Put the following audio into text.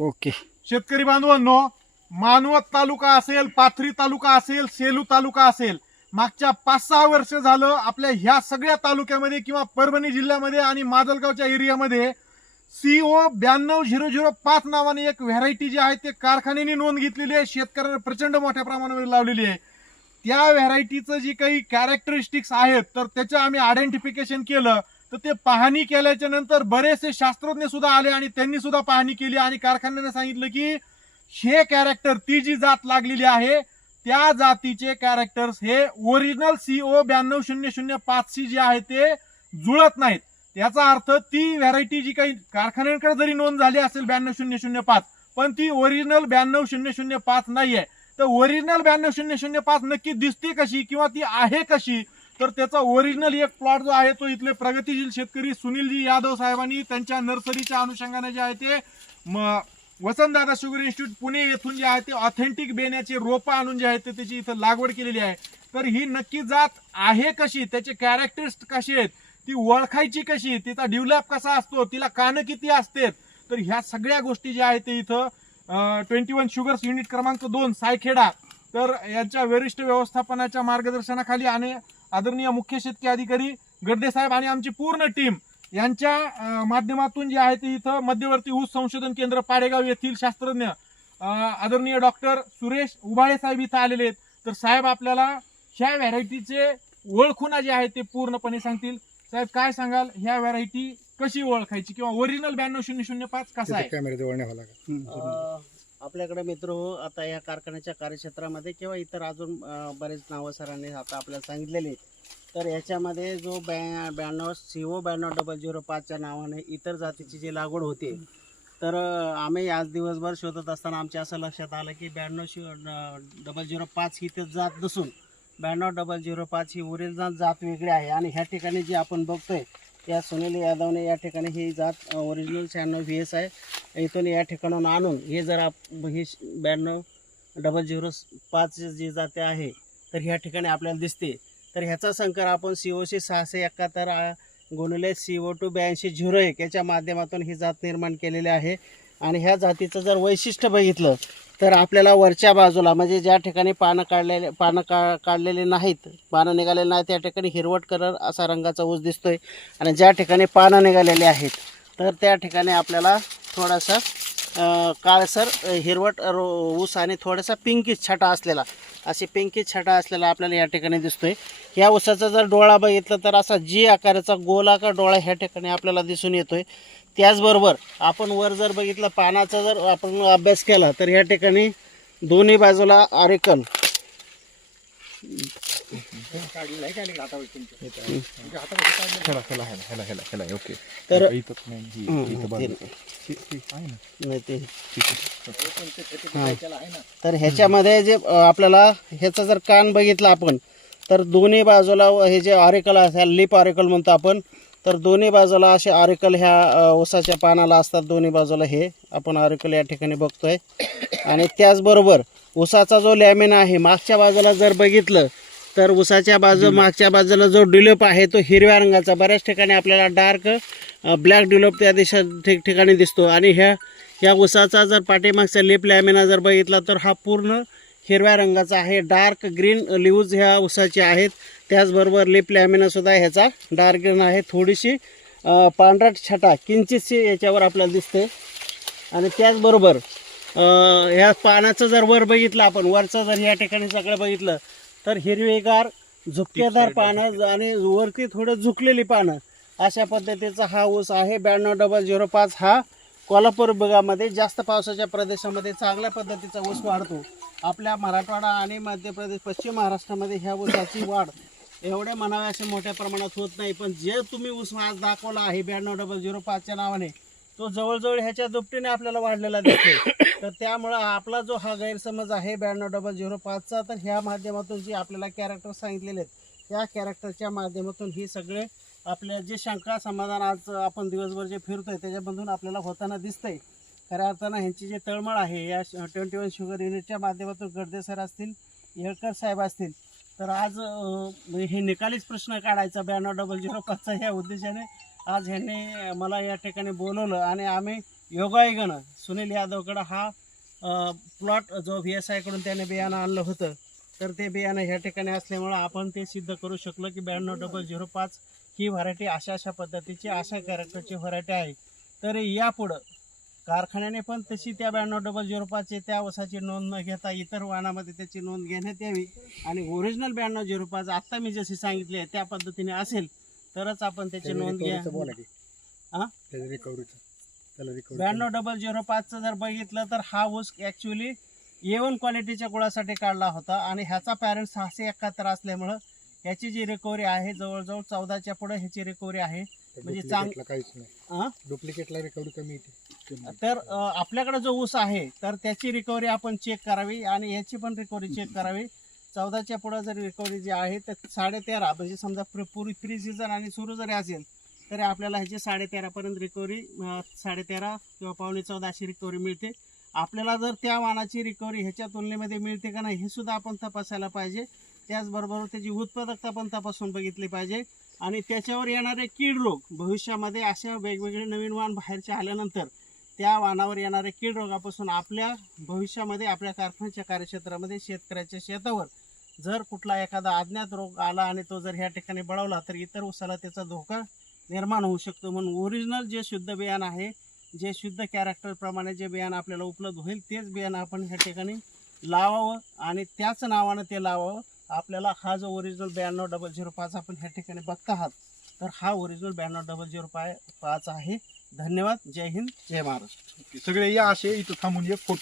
Okay. शेतकरी बांधवांनो मानवत तालुका असेल पाथरी तालुका असेल सेलू तालुका असेल मागच्या पाच सहा वर्ष झालं आपल्या ह्या सगळ्या तालुक्यामध्ये किंवा परभणी जिल्ह्यामध्ये आणि माजलगावच्या एरियामध्ये सीओ ब्याण्णव झिरो झिरो पाच नावाने एक व्हरायटी जी आहे ते कारखान्याने नोंद घेतलेली आहे. शेतकऱ्यांना प्रचंड मोठ्या प्रमाणावर लावलेली आहे. त्या व्हरायटीचं जी काही कॅरेक्टरिस्टिक्स आहेत तर त्याचं आम्ही आयडेंटिफिकेशन केलं. तर ते पाहणी केल्याच्यानंतर बरेचसे शास्त्रज्ञ सुद्धा आले आणि त्यांनी सुद्धा पाहणी केली आणि कारखान्याने सांगितलं की हे कॅरेक्टर ती जी जात लागलेली आहे त्या जातीचे कॅरेक्टर्स हे ओरिजिनल सीओ ब्याण्णव शून्य शून्य पाच सी जे आहे ते जुळत नाहीत. याचा अर्थ ती व्हरायटी जी काही कारखान्यांकडे जरी नोंद झाली असेल ब्याण्णव शून्य शून्य पाच पण ती ओरिजिनल ब्याण्णव शून्य शून्य पाच नाही आहे तर ओरिजिनल ब्याण्णव शून्य शून्य पाच नक्की दिसते कशी किंवा ती आहे कशी? तर त्याचा ओरिजिनल एक प्लॉट जो आहे तो इथले प्रगतीशील शेतकरी सुनीलजी यादव साहेबांनी त्यांच्या नर्सरीच्या अनुषंगाने जे आहे ते वसंतदादा शुगर इन्स्टिट्यूट पुणे येथून जे आहे ते ऑथेंटिक बेण्याचे रोपं आणून जे आहे ते त्याची इथं लागवड केलेली आहे. तर ही नक्की जात आहे कशी? त्याचे कॅरेक्टर्स कसे आहेत? ती ओळखायची कशी? तिचा डेव्हलप कसा असतो? तिला कानं किती असतात? तर ह्या सगळ्या गोष्टी ज्या आहेत ते इथं ट्वेंटी वन शुगर्स युनिट क्रमांक दोन सायखेडा. तर यांच्या वरिष्ठ व्यवस्थापनाच्या मार्गदर्शनाखाली आणि आदरणीय मुख्य शेतकरी अधिकारी गड्डे साहेब आणि आमची पूर्ण टीम यांच्या माध्यमातून जे आहे ते इथं मध्यवर्ती ऊस संशोधन केंद्र पाडेगाव येथील शास्त्रज्ञ आदरणीय डॉक्टर सुरेश उबाळे साहेब इथं आलेले आहेत. तर साहेब आपल्याला ह्या व्हरायटीचे ओळखुना जे आहे ते पूर्णपणे सांगतील. साहेब काय सांगाल? ह्या व्हरायटी कशी ओळखायची? किंवा ओरिजिनल ब्याण्णव शून्य शून्य पाच कसा आहे? कॅमेरा जवळ नाही व्हायला अ, आपल्याकडे मित्र हो आता या कारखान्याच्या कार्यक्षेत्रामध्ये किंवा इतर अजून अ, बरेच नावं सरांनी आता आपल्याला सांगितलेली आहेत. तर याच्यामध्ये जो ब्या ब्याण्णव सी ओ ब्याण्णव डबल झिरो पाचच्या नावाने इतर जातीची जी लागवड होते तर अ, आम्ही आज दिवसभर शोधत असताना आमच्या असं लक्षात आलं की ब्याण्णव शि डबल झिरो पाच ही तर जात नसून ब्याण्णव डबल झिरो पाच ही ओरिजिनल जात वेगळी आहे. आणि ह्या ठिकाणी जी आपण बघतोय या सुनील यादवने या ठिकाणी ही जात ओरिजिनल शहाण्णव व्ही एस आहे. इथून या ठिकाणाहून आणून हे जर आप ही ब्याण्णव डबल झिरो पाच जी जाते आहे तर ह्या ठिकाणी आपल्याला दिसते. तर ह्याचा संकर आपण सी ओ सी सहाशे एकाहत्तर गुणले गुणिले सी ओ टू ब्याऐंशी झिरो एक याच्या माध्यमातून ही जात निर्माण केलेली आहे. आणि ह्या जातीचं जर वैशिष्ट्य बघितलं तर आपल्याला वरच्या बाजूला म्हणजे ज्या ठिकाणी पानं काढलेले पानं का काढलेले नाहीत पानं निघालेले नाहीत त्या ठिकाणी हिरवट कलर असा रंगाचा ऊस दिसतोय. आणि ज्या ठिकाणी पानं निघालेले आहेत तर त्या ठिकाणी आपल्याला थोडासा काळसर हिरवट रो- ऊस आणि थोडासा पिंकीच छटा असलेला अशी पिंकीच छटा असलेला आपल्याला या ठिकाणी दिसतोय. या ऊसाचा जर डोळा बघितला तर असा जी आकाराचा गोलाकार डोळा ह्या ठिकाणी आपल्याला दिसून येतोय. त्याचबरोबर आपण वर जर बघितलं पानाचा जर आपण अभ्यास केला तर या ठिकाणी दोन्ही बाजूला ओके. तर. तर ह्याच्यामध्ये जे आपल्याला ह्याचा जर कान बघितला आपण तर दोन्ही बाजूला हे जे आरेकल आहे लिप आरेकल म्हणतो आपण तर दोन्ही बाजूला असे आरेकल ह्या अ, ऊसाच्या पानाला असतात दोन्ही बाजूला हे. आपण आरेकल या ठिकाणी बघतोय. आणि त्याचबरोबर ऊसाचा जो लॅमिन आहे मागच्या बाजूला जर बघितलं तर ऊसाच्या बाजू मागच्या बाजूला जो डिलप आहे तो हिरव्या रंगाचा. बऱ्याच ठिकाणी आपल्याला डार्क ब्लॅक डिलप त्या दिशा ठिक ठिकाणी दिसतो. आणि ह्या ह्या ऊसाचा जर पाठीमागचा लिप लॅमिना जर बघितला तर हा पूर्ण हिरव्या रंगाचा आहे. डार्क ग्रीन लिव्ज ह्या ऊसाचे आहेत. त्याचबरोबर लिप लॅमिना सुद्धा ह्याचा डार्क ग्रीन आहे. थोडीशी पांढरट छटा किंचितशी याच्यावर आपल्याला दिसते आणि त्याचबरोबर ह्या पानाचं जर वर बघितलं आपण वरचं जर या ठिकाणी सगळं बघितलं तर हिरवेगार झुपकेदार पानं आणि वरती थोडं झुकलेली पानं अशा पद्धतीचा हा ऊस आहे. ब्याण्णव डबल झिरो पाच हा कोल्हापूर विभागामध्ये जास्त पावसाच्या प्रदेशामध्ये चांगल्या पद्धतीचा ऊस वाढतो. आपल्या मराठवाडा आणि मध्य प्रदेश पश्चिम महाराष्ट्रामध्ये ह्या ऊसाची वाढ एवढे म्हणावे असे मोठ्या प्रमाणात होत नाही. पण जे तुम्ही ऊस आज दाखवला आहे ब्याण्णव डबल झिरो पाचच्या नावाने तो जवळजवळ ह्याच्या दुपटीने आपल्याला वाढलेला दिसतो तर त्यामुळं आपला जो हा गैरसमज आहे ब्याण्णव डबल झिरो पाचचा तर ह्या माध्यमातून जे आपल्याला कॅरेक्टर सांगितलेले आहेत त्या कॅरेक्टरच्या माध्यमातून ही सगळे आपल्या जे शंका समाधान आज आपण दिवसभर जे फिरतोय त्याच्यामधून आपल्याला होताना दिसतंय. खऱ्या अर्थानं ह्यांची जी तळमळ आहे या ट्वेंटी वन शुगर युनिटच्या माध्यमातून गर्दे सर असतील येळकर साहेब असतील तर आज म्हणजे हे निकालीच प्रश्न काढायचा ब्याण्णव डबल झिरो पाचचा ह्या उद्देशाने. आज ह्यांनी मला या ठिकाणी बोलवलं आणि आम्ही योगायोगानं सुनील यादवकडं हा प्लॉट जो व्ही एस आयकडून त्याने बियाणं आणलं होतं तर ते बियाणं ह्या ठिकाणी असल्यामुळं आपण ते सिद्ध करू शकलो की ब्याण्णव डबल झिरो पाच ही व्हरायटी अशा अशा पद्धतीची अशा कॅरेक्टरची व्हरायटी आहे. तर यापुढं कारखान्याने पण तशी त्या ब्याण्णव डबल झिरो पाचची त्या ऊसाची नोंद न घेता इतर वाहनामध्ये त्याची नोंद घेण्यात यावी. आणि ओरिजिनल ब्याण्णव झिरो पाच आत्ता मी जशी सांगितली आहे त्या पद्धतीने असेल तरच आपण त्याची नोंद घ्या? ब्याण्णव डबल झिरो पाचचं जर बघितलं तर हा ऊस ॲक्च्युली एवन क्वालिटीच्या गुळासाठी काढला होता आणि ह्याचा पॅरेंट सहाशे एकाहत्तर असल्यामुळं ह्याची जी रिकव्हरी आहे जवळजवळ चौदाच्या पुढे ह्याची रिकव्हरी आहे. म्हणजे चांग काहीच नाही. हा? डुप्लिकेटला रिकव्हरी कमी येते. तर अ, आपल्याकडे जो ऊस आहे तर त्याची रिकव्हरी आपण चेक करावी आणि याची पण रिकव्हरी चेक करावी. चौदाच्या पुढे जर रिकव्हरी जी आहे तर साडेतेरा म्हणजे समजा प्र- पुरी प्री सीझन आणि सुरू जरी असेल तरी आपल्याला ह्याची साडेतेरापर्यंत रिकव्हरी साडेतेरा किंवा पावणे चौदा अशी रिकव्हरी मिळते. आपल्याला जर त्या वाणाची रिकव्हरी ह्याच्या तुलनेमध्ये मिळते का नाही हे सुद्धा आपण तपासायला पाहिजे. त्याचबरोबर त्याची उत्पादकता पण तपासून बघितली पाहिजे. आणि त्याच्यावर येणारे कीड रोग भविष्यामध्ये अशा वेगवेगळे नवीन वाण बाहेरचे आल्यानंतर त्या वाणावर येणाऱ्या कीड रोगापासून आपल्या भविष्यामध्ये आपल्या कारखान्याच्या कार्यक्षेत्रामध्ये शेतकऱ्याच्या शेतावर जर कुठला एखादा अज्ञात रोग आला आणि तो जर ह्या ठिकाणी बळवला तर इतर उसाला त्याचा धोका निर्माण होऊ शकतो. म्हणून ओरिजिनल जे शुद्ध बियाणं आहे जे शुद्ध कॅरेक्टरप्रमाणे जे बियाणं आपल्याला उपलब्ध होईल तेच बियाणं आपण ह्या ठिकाणी लावावं आणि त्याच नावानं ते लावावं. आपल्याला हा जो ओरिजिनल ब्याण्णव डबल झिरो पाच आपण ह्या ठिकाणी बघत आहात तर हा ओरिजिनल ब्याण्णव डबल झिरो पाय पाच आहे. धन्यवाद. जय हिंद. जय महाराष्ट्र. सगळे या असे इथं थांबून एक फोटो